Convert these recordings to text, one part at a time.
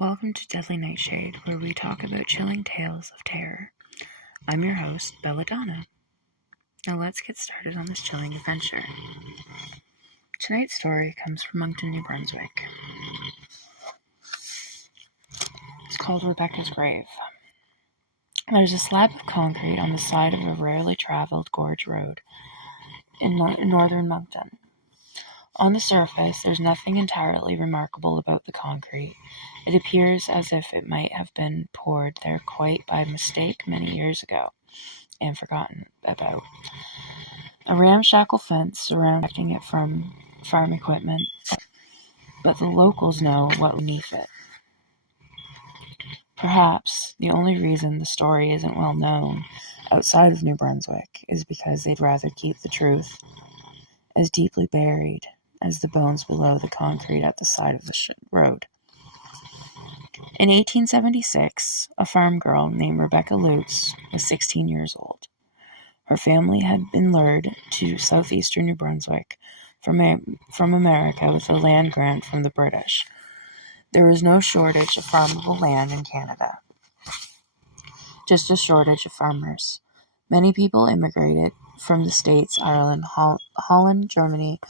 Welcome to Deadly Nightshade, where we talk about chilling tales of terror. I'm your host, Belladonna. Now let's get started on this chilling adventure. Tonight's story comes from Moncton, New Brunswick. It's called Rebecca's Grave. There's a slab of concrete on the side of a rarely traveled gorge road in northern Moncton. On the surface, there's nothing entirely remarkable about the concrete. It appears as if it might have been poured there quite by mistake many years ago and forgotten about. A ramshackle fence surrounding it from farm equipment, but the locals know what beneath it. Perhaps the only reason the story isn't well known outside of New Brunswick is because they'd rather keep the truth as deeply buried as the bones below the concrete at the side of the road. In 1876, a farm girl named Rebecca Lutz was 16 years old. Her family had been lured to southeastern New Brunswick from America with a land grant from the British. There was no shortage of farmable land in Canada, just a shortage of farmers. Many people immigrated from the States, Ireland, Holland, Germany,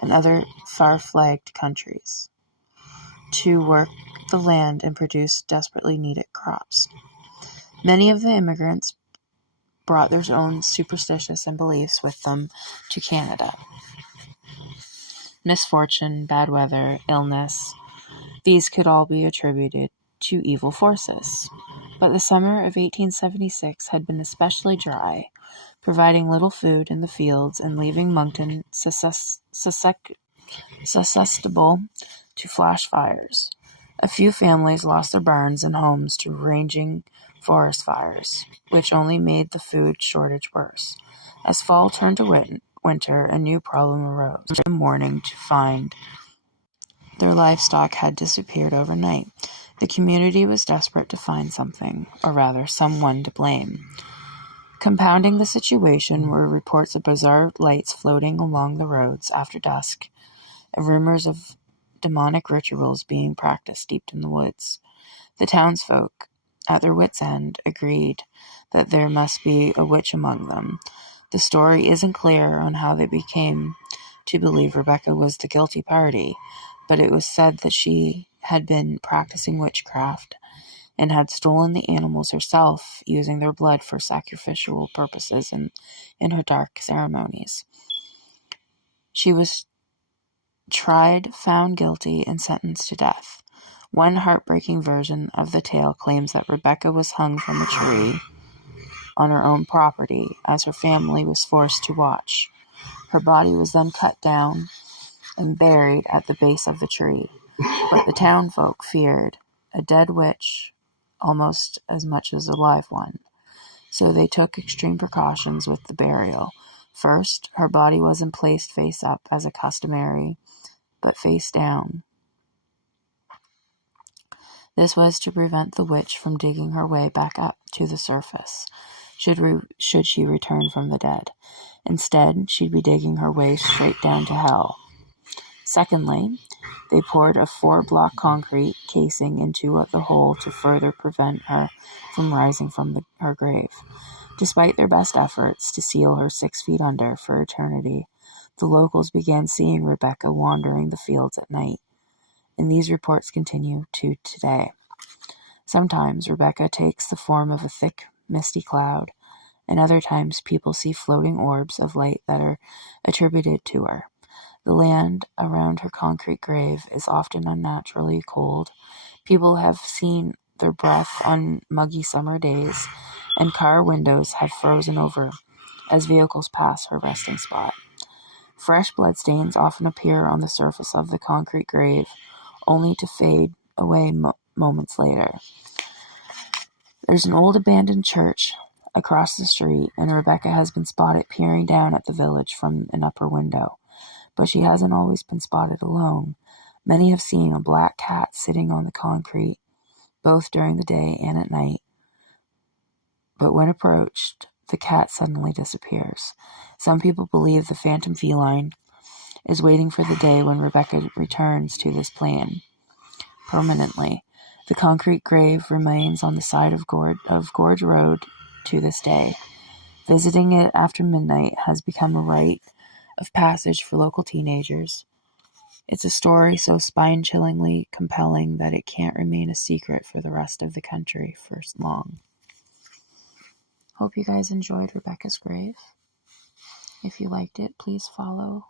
and other far-flagged countries to work the land and produce desperately needed crops. Many of the immigrants brought their own superstitions and beliefs with them to Canada. Misfortune, bad weather, illness, these could all be attributed to evil forces. But the summer of 1876 had been especially dry, providing little food in the fields and leaving Moncton susceptible to flash fires. A few families lost their barns and homes to raging forest fires, which only made the food shortage worse. As fall turned to winter, a new problem arose. In the morning to find their livestock had disappeared overnight. The community was desperate to find something, or rather, someone to blame. Compounding the situation were reports of bizarre lights floating along the roads after dusk, and rumors of demonic rituals being practiced deep in the woods. The townsfolk, at their wits' end, agreed that there must be a witch among them. The story isn't clear on how they became to believe Rebecca was the guilty party, but it was said that she had been practicing witchcraft and had stolen the animals herself, using their blood for sacrificial purposes in her dark ceremonies. She was tried, found guilty, and sentenced to death. One heartbreaking version of the tale claims that Rebecca was hung from a tree on her own property as her family was forced to watch. Her body was then cut down and buried at the base of the tree, but the townfolk feared a dead witch almost as much as a live one, so they took extreme precautions with the burial. First, her body wasn't placed face up as a customary, but face down. This was to prevent the witch from digging her way back up to the surface, should she return from the dead. Instead, she'd be digging her way straight down to hell. Secondly, they poured a 4-block concrete casing into the hole to further prevent her from rising from her grave. Despite their best efforts to seal her 6 feet under for eternity, the locals began seeing Rebecca wandering the fields at night, and these reports continue to today. Sometimes Rebecca takes the form of a thick, misty cloud, and other times people see floating orbs of light that are attributed to her. The land around her concrete grave is often unnaturally cold. People have seen their breath on muggy summer days, and car windows have frozen over as vehicles pass her resting spot. Fresh bloodstains often appear on the surface of the concrete grave, only to fade away moments later. There's an old abandoned church across the street, and Rebecca has been spotted peering down at the village from an upper window. But she hasn't always been spotted alone. Many have seen a black cat sitting on the concrete, both during the day and at night. But when approached, the cat suddenly disappears. Some people believe the phantom feline is waiting for the day when Rebecca returns to this plane permanently. The concrete grave remains on the side of Gorge Road to this day. Visiting it after midnight has become a rite of passage for local teenagers. It's a story so spine-chillingly compelling that it can't remain a secret for the rest of the country for long. Hope you guys enjoyed Rebecca's Grave. If you liked it, please follow